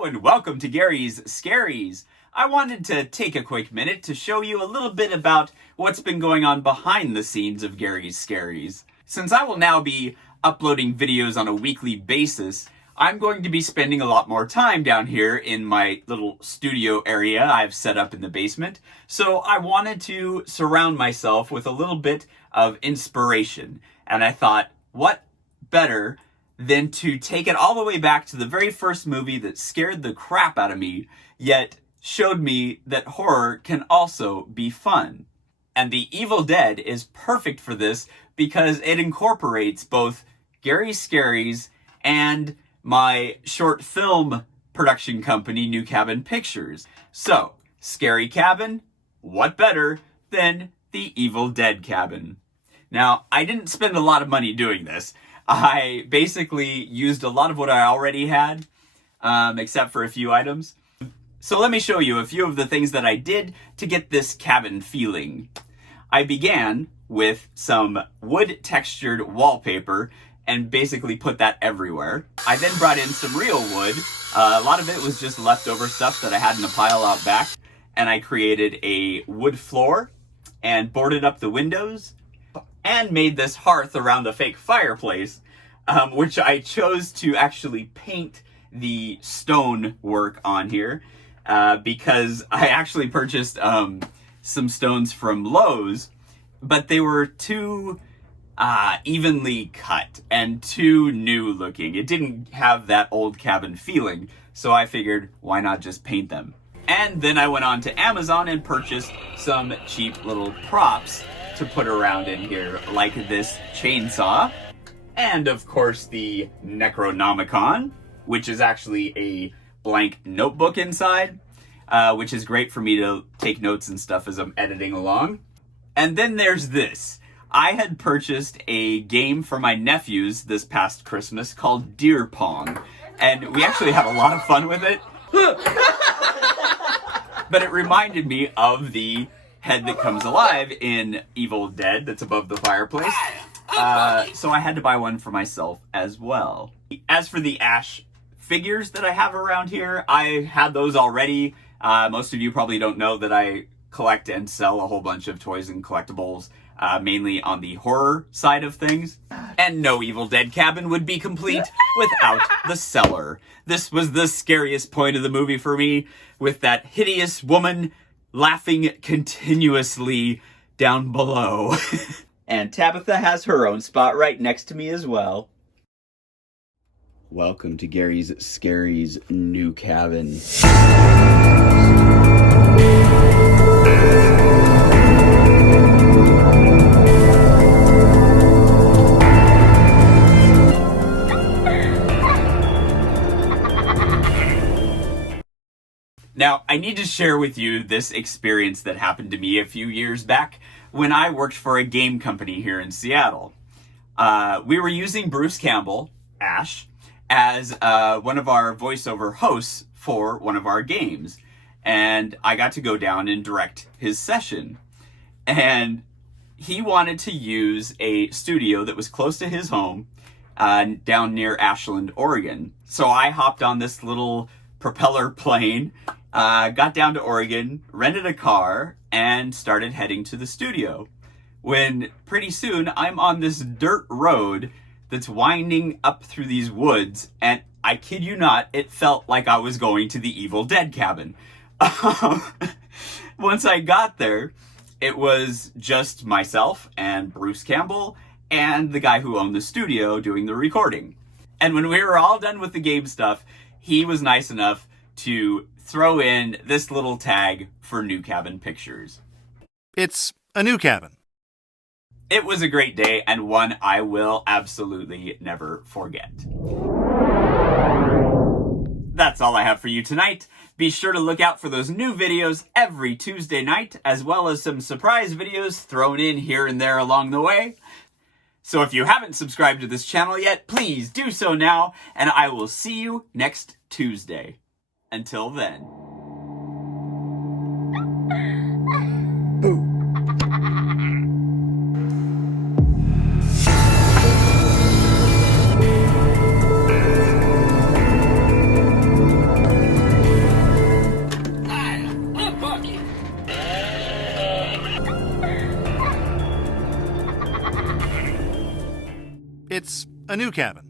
Hello and welcome to Gary's Scaries. I wanted to take a quick minute to show you a little bit about what's been going on behind the scenes of Gary's Scaries. Since I will now be uploading videos on a weekly basis, I'm going to be spending a lot more time down here in my little studio area I've set up in the basement. So I wanted to surround myself with a little bit of inspiration. And I thought, what better than to take it all the way back to the very first movie that scared the crap out of me, yet showed me that horror can also be fun. And The Evil Dead is perfect for this because it incorporates both Gary's Scaries and my short film production company, New Cabin Pictures. So, Scary Cabin, what better than The Evil Dead Cabin? Now, I didn't spend a lot of money doing this. I basically used a lot of what I already had, except for a few items. So let me show you a few of the things that I did to get this cabin feeling. I began with some wood-textured wallpaper and basically put that everywhere. I then brought in some real wood. A lot of it was just leftover stuff that I had in a pile out back. And I created a wood floor and boarded up the windows and made this hearth around a fake fireplace, which I chose to actually paint the stone work on here because I actually purchased some stones from Lowe's, but they were too evenly cut and too new looking. It didn't have that old cabin feeling, so I figured, why not just paint them? And then I went on to Amazon and purchased some cheap little props to put around in here, like this chainsaw, and of course the Necronomicon, which is actually a blank notebook inside, which is great for me to take notes and stuff as I'm editing along. And then there's this. I had purchased a game for my nephews this past Christmas called Deer Pong, and we actually had a lot of fun with it. But it reminded me of the head that comes alive in Evil Dead that's above the fireplace. So I had to buy one for myself as well. As for the Ash figures that I have around here, I had those already. Most of you probably don't know that I collect and sell a whole bunch of toys and collectibles, mainly on the horror side of things. And no Evil Dead Cabin would be complete without the cellar. This was the scariest point of the movie for me, with that hideous woman laughing continuously down below. And Tabitha has her own spot right next to me as well. Welcome to Gary's Scaries new cabin. Now, I need to share with you this experience that happened to me a few years back when I worked for a game company here in Seattle. We were using Bruce Campbell, Ash, as one of our voiceover hosts for one of our games. And I got to go down and direct his session. And he wanted to use a studio that was close to his home down near Ashland, Oregon. So I hopped on this little propeller plane, got down to Oregon, rented a car, and started heading to the studio. When pretty soon I'm on this dirt road that's winding up through these woods, and I kid you not, it felt like I was going to the Evil Dead Cabin. Once I got there, it was just myself and Bruce Campbell and the guy who owned the studio doing the recording. And when we were all done with the game stuff, he was nice enough to throw in this little tag for New Cabin Pictures. It's a new cabin. It was a great day and one I will absolutely never forget. That's all I have for you tonight. Be sure to look out for those new videos every Tuesday night, as well as some surprise videos thrown in here and there along the way. So if you haven't subscribed to this channel yet, please do so now, and I will see you next Tuesday. Until then. Boo. It's a new cabin.